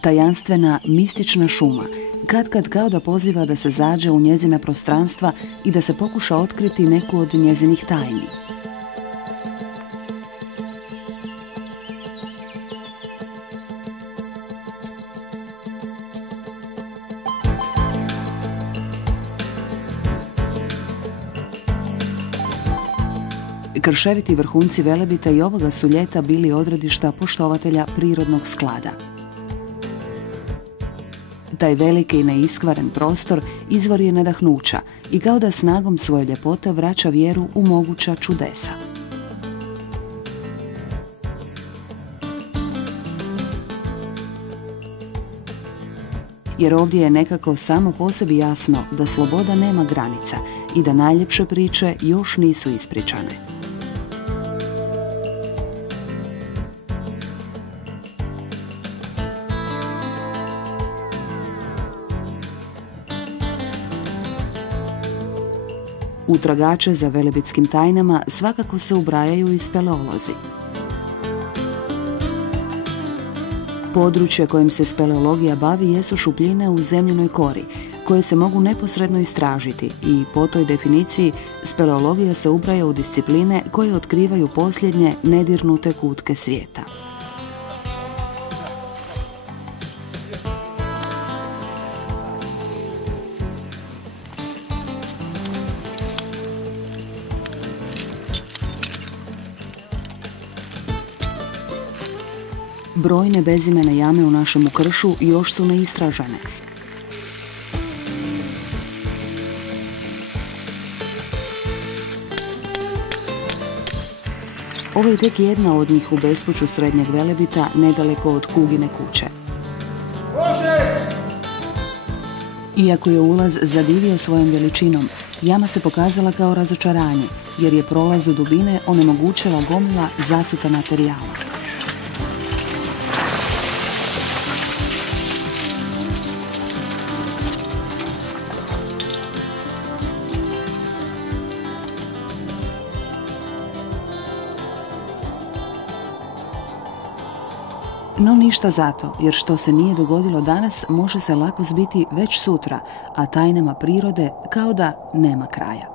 Tajanstvena, mistična šuma, kad kao da poziva da se zađe u njezina prostranstva i da se pokuša otkriti neku od njezinih tajni. Krševiti vrhunci Velebita i ovoga su ljeta bili odredišta poštovatelja prirodnog sklada. Taj veliki i neiskvaren prostor izvor je nadahnuća i kao da snagom svoje ljepote vraća vjeru u moguća čudesa. Jer ovdje je nekako samo po sebi jasno da sloboda nema granica i da najljepše priče još nisu ispričane. U tragače za velebitskim tajnama svakako se ubrajaju i speleolozi. Područje kojim se speleologija bavi jesu šupljine u zemljinoj kori, koje se mogu neposredno istražiti i po toj definiciji speleologija se ubraja u discipline koje otkrivaju posljednje nedirnute kutke svijeta. Brojne bezimene jame u našem kršu još su neistražene. Ovo je tek jedna od njih u bespuću Srednjeg Velebita, nedaleko od Kugine kuće. Iako je ulaz zadivio svojom veličinom, jama se pokazala kao razočaranje, jer je prolaz u dubine onemogućila gomila zasuta materijala. No ništa zato, jer što se nije dogodilo danas može se lako zbiti već sutra, a tajnama prirode kao da nema kraja.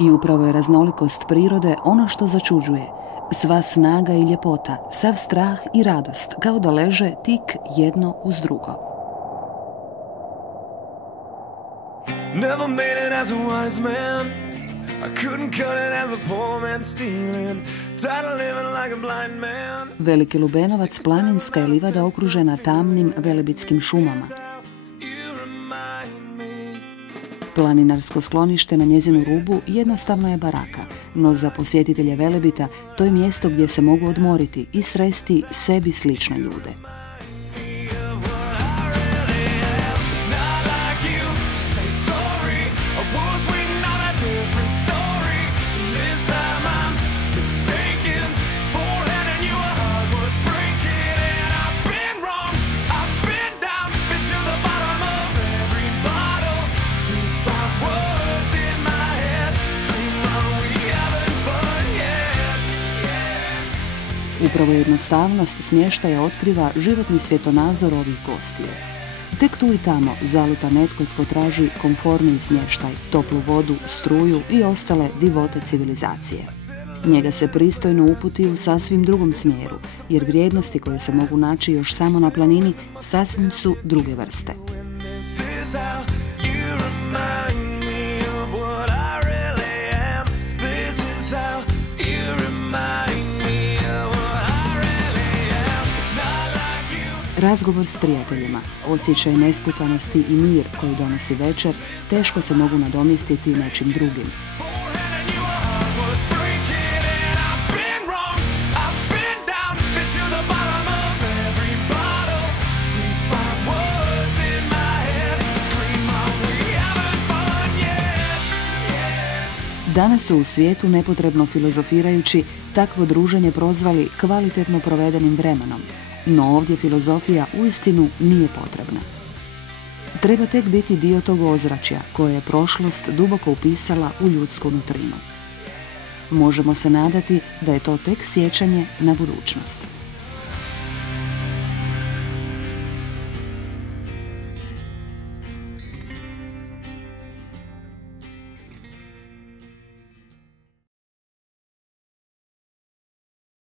I upravo je raznolikost prirode ono što začuđuje. Sva snaga i ljepota, sav strah i radost kao da leže tik jedno uz drugo. Never made it as a wise man. Veliki Lubenovac planinska je livada okružena tamnim velebitskim šumama. Planinarsko sklonište na njezinu rubu jednostavno je baraka, no za posjetitelje Velebita to je mjesto gdje se mogu odmoriti i sresti sebi slične ljude. Upravo jednostavnost smještaja otkriva životni svjetonazor ovih gostiju. Tek tu i tamo zaluta netko tko traži komforniji smještaj, toplu vodu, struju i ostale divote civilizacije. Njega se pristojno uputi u sasvim drugom smjeru, jer vrijednosti koje se mogu naći još samo na planini sasvim su druge vrste. Razgovor s prijateljima, osjećaj nesputanosti i mir koji donosi večer, teško se mogu nadomjestiti nečim drugim. Danas su u svijetu nepotrebno filozofirajući takvo druženje prozvali kvalitetno provedenim vremenom. No ovdje filozofija uistinu nije potrebna. Treba tek biti dio tog ozračja koje je prošlost duboko upisala u ljudsku nutrinu. Možemo se nadati da je to tek sjećanje na budućnost.